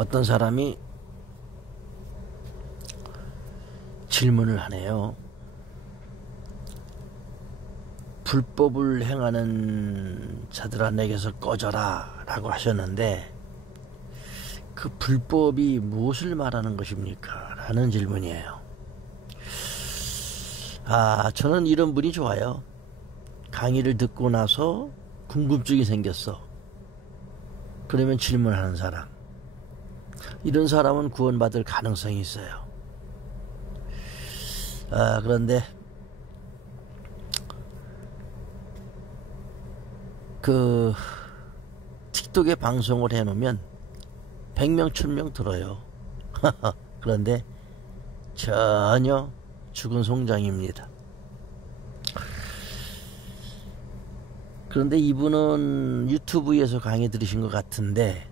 어떤 사람이 질문을 하네요. 불법을 행하는 자들아 내게서 꺼져라 라고 하셨는데 그 불법이 무엇을 말하는 것입니까? 라는 질문이에요. 저는 이런 분이 좋아요. 강의를 듣고 나서 궁금증이 생겼어. 그러면 질문하는 사람. 이런 사람은 구원받을 가능성이 있어요. 그런데 그 틱톡에 방송을 해놓으면 100명 1000명 들어요. 그런데 전혀 죽은 송장입니다. 그런데 이분은 유튜브에서 강의 들으신 것 같은데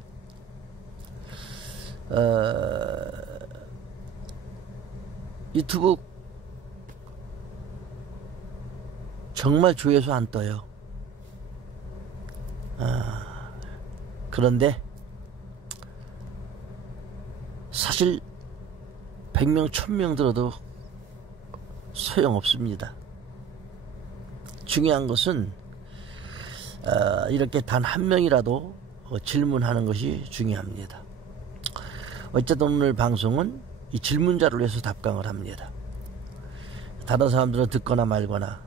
유튜브 정말 조회수 안 떠요. 그런데 사실 100명 1000명 들어도 소용없습니다. 중요한 것은 이렇게 단 한 명이라도 질문하는 것이 중요합니다. 어쨌든 오늘 방송은 이 질문자를 위해서 답강을 합니다. 다른 사람들은 듣거나 말거나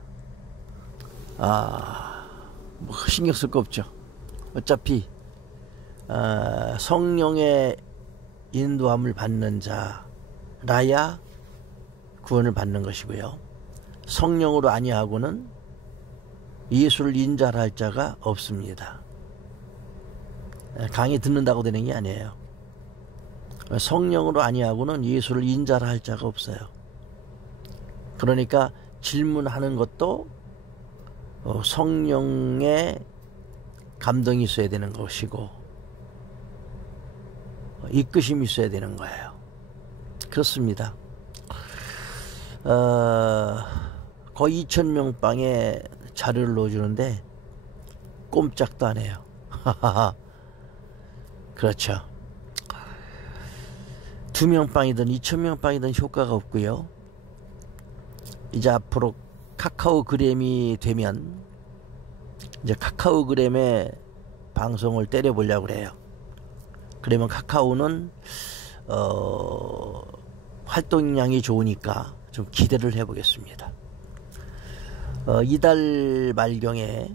뭐 신경 쓸 거 없죠. 어차피 성령의 인도함을 받는 자라야 구원을 받는 것이고요. 성령으로 아니하고는 예수를 인자할 자가 없습니다. 강의 듣는다고 되는 게 아니에요. 성령으로 아니하고는 예수를 인자할 자가 없어요. 그러니까 질문하는 것도 성령의 감동이 있어야 되는 것이고 이끄심이 있어야 되는 거예요. 그렇습니다. 거의 2000명 방에 자료를 넣어주는데 꼼짝도 안 해요. 그렇죠. 2명 빵이든 2000명 빵이든 효과가 없고요. 이제 앞으로 카카오그램이 되면 이제 카카오그램에 방송을 때려보려고 그래요. 그러면 카카오는 활동량이 좋으니까 좀 기대를 해보겠습니다. 이달 말경에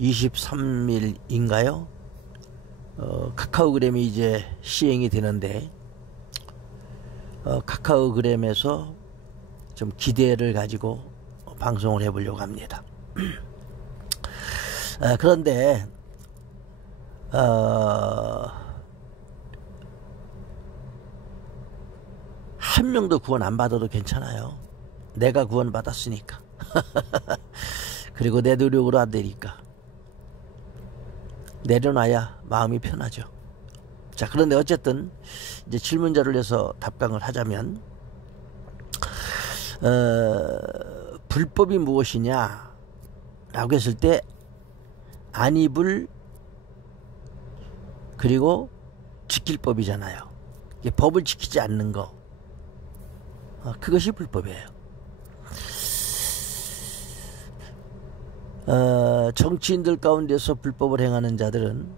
23일인가요? 카카오그램이 이제 시행이 되는데 카카오그램에서 좀 기대를 가지고 방송을 해보려고 합니다. 그런데 한 명도 구원 안 받아도 괜찮아요. 내가 구원 받았으니까. 그리고 내 노력으로 안 되니까 내려놔야 마음이 편하죠. 자, 그런데 어쨌든 이제 질문자를 해서 답강을 하자면 불법이 무엇이냐 라고 했을 때 안입을 그리고 지킬 법이잖아요. 법을 지키지 않는 거, 그것이 불법이에요. 정치인들 가운데서 불법을 행하는 자들은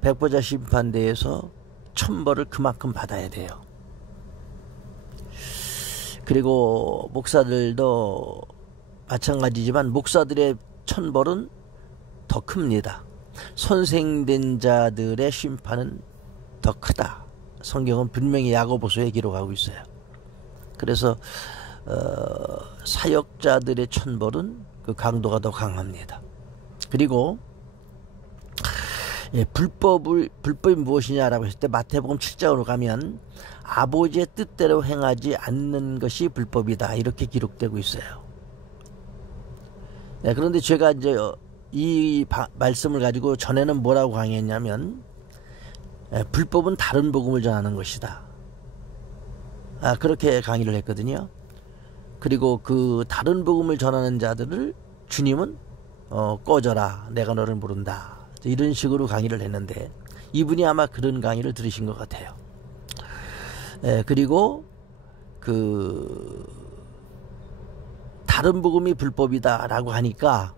백보자 심판대에서 천벌을 그만큼 받아야 돼요. 그리고 목사들도 마찬가지지만 목사들의 천벌은 더 큽니다. 선생된 자들의 심판은 더 크다. 성경은 분명히 야고보서에 기록하고 있어요. 그래서 사역자들의 천벌은 그 강도가 더 강합니다. 그리고 불법이 무엇이냐라고 했을 때 마태복음 7장으로 가면 아버지의 뜻대로 행하지 않는 것이 불법이다 이렇게 기록되고 있어요. 그런데 제가 이제 이 말씀을 가지고 전에는 뭐라고 강의했냐면 불법은 다른 복음을 전하는 것이다. 그렇게 강의를 했거든요. 그리고 그 다른 복음을 전하는 자들을 주님은 꺼져라 내가 너를 모른다 이런 식으로 강의를 했는데 이분이 아마 그런 강의를 들으신 것 같아요. 그리고 다른 복음이 불법이다라고 하니까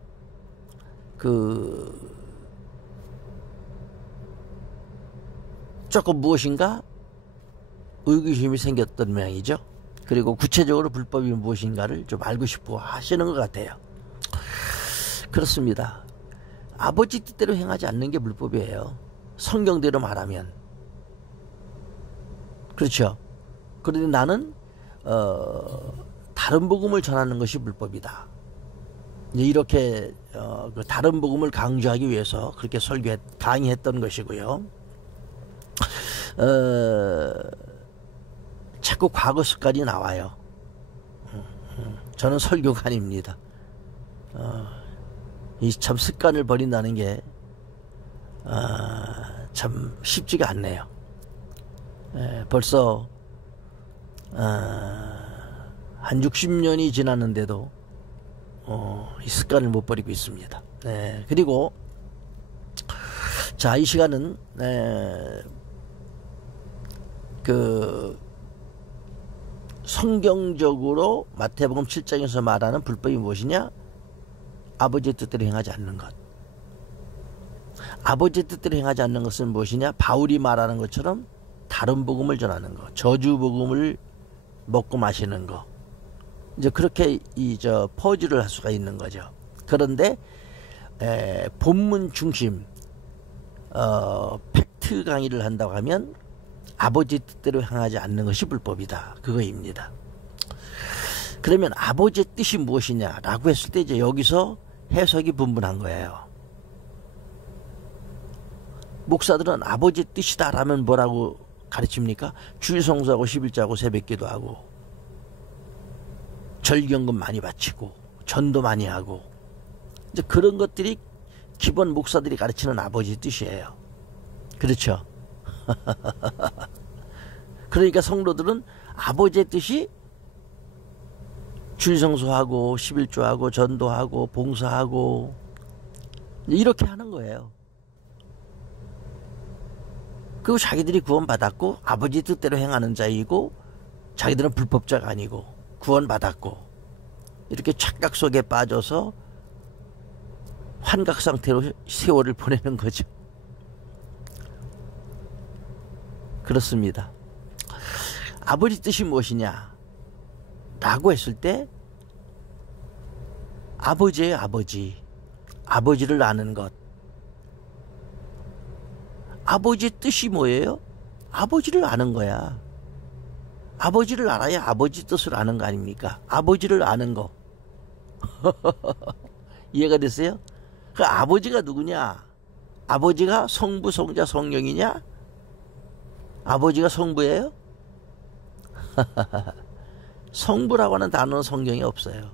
조금 무엇인가 의구심이 생겼던 모양이죠. 그리고 구체적으로 불법이 무엇인가를 좀 알고 싶어 하시는 것 같아요. 그렇습니다. 아버지 뜻대로 행하지 않는 게 불법이에요. 성경대로 말하면. 그렇죠. 그런데 나는 다른 복음을 전하는 것이 불법이다. 이렇게 다른 복음을 강조하기 위해서 그렇게 강의했던 것이고요. 자꾸 과거 습관이 나와요. 저는 설교관입니다. 이 참 습관을 버린다는 게 참 쉽지가 않네요. 벌써 한 60년이 지났는데도 이 습관을 못 버리고 있습니다. 그리고 자, 이 시간은 성경적으로 마태복음 7장에서 말하는 불법이 무엇이냐? 아버지의 뜻대로 행하지 않는 것. 아버지의 뜻대로 행하지 않는 것은 무엇이냐? 바울이 말하는 것처럼 다른 복음을 전하는 것, 저주 복음을 먹고 마시는 것. 이제 그렇게 퍼즐을 할 수가 있는 거죠. 그런데 본문 중심 팩트 강의를 한다고 하면 아버지 뜻대로 행하지 않는 것이 불법이다. 그거입니다. 그러면 아버지의 뜻이 무엇이냐라고 했을 때 이제 여기서 해석이 분분한 거예요. 목사들은 아버지의 뜻이다라면 뭐라고 가르칩니까? 주일 성수하고 11조하고 새벽기도 하고 절기연금 많이 바치고 전도 많이 하고 이제 그런 것들이 기본 목사들이 가르치는 아버지의 뜻이에요. 그렇죠? 그러니까 성도들은 아버지의 뜻이 주일 성수하고 11조하고 전도하고 봉사하고 이렇게 하는 거예요. 그리고 자기들이 구원받았고 아버지 뜻대로 행하는 자이고 자기들은 불법자가 아니고 구원받았고 이렇게 착각 속에 빠져서 환각 상태로 세월을 보내는 거죠. 그렇습니다. 아버지 뜻이 무엇이냐 라고 했을 때 아버지예요. 아버지를 아는 것. 아버지의 뜻이 뭐예요? 아버지를 아는 거야. 아버지를 알아야 아버지 뜻을 아는 거 아닙니까? 아버지를 아는 거. 이해가 됐어요? 그 아버지가 누구냐? 아버지가 성부, 성자, 성령이냐? 아버지가 성부예요? 성부라고 하는 단어는 성경에 없어요.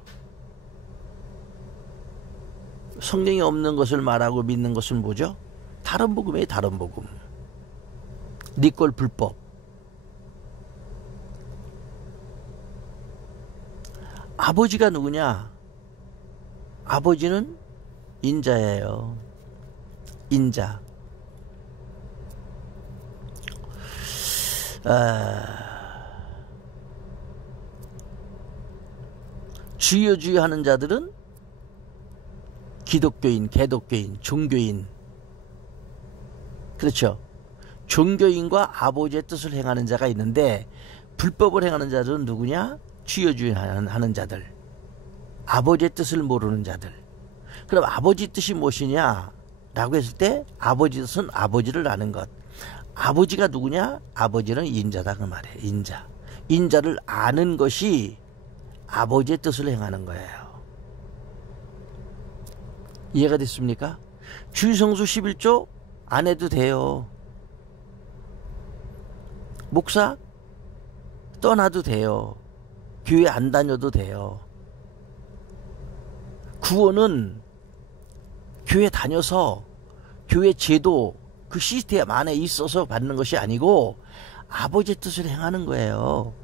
성경에 없는 것을 말하고 믿는 것은 뭐죠? 다른 복음이에요. 다른 복음. 니꼴 불법. 아버지가 누구냐? 아버지는 인자예요. 인자. 주여 하는 자들은 기독교인, 개독교인, 종교인. 그렇죠. 종교인과 아버지의 뜻을 행하는 자가 있는데 불법을 행하는 자들은 누구냐? 주여 하는 자들. 아버지의 뜻을 모르는 자들. 그럼 아버지 뜻이 무엇이냐? 라고 했을 때 아버지 뜻은 아버지를 아는 것. 아버지가 누구냐? 아버지는 인자다 그 말이에요. 인자. 인자를 아는 것이 아버지의 뜻을 행하는 거예요. 이해가 됐습니까? 주일성수 11조 안 해도 돼요. 목사 떠나도 돼요. 교회 안 다녀도 돼요. 구원은 교회 다녀서 교회 제도 그 시스템 안에 있어서 받는 것이 아니고 아버지의 뜻을 행하는 거예요.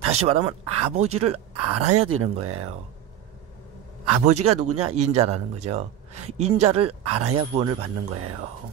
다시 말하면 아버지를 알아야 되는 거예요. 아버지가 누구냐? 인자라는 거죠. 인자를 알아야 구원을 받는 거예요.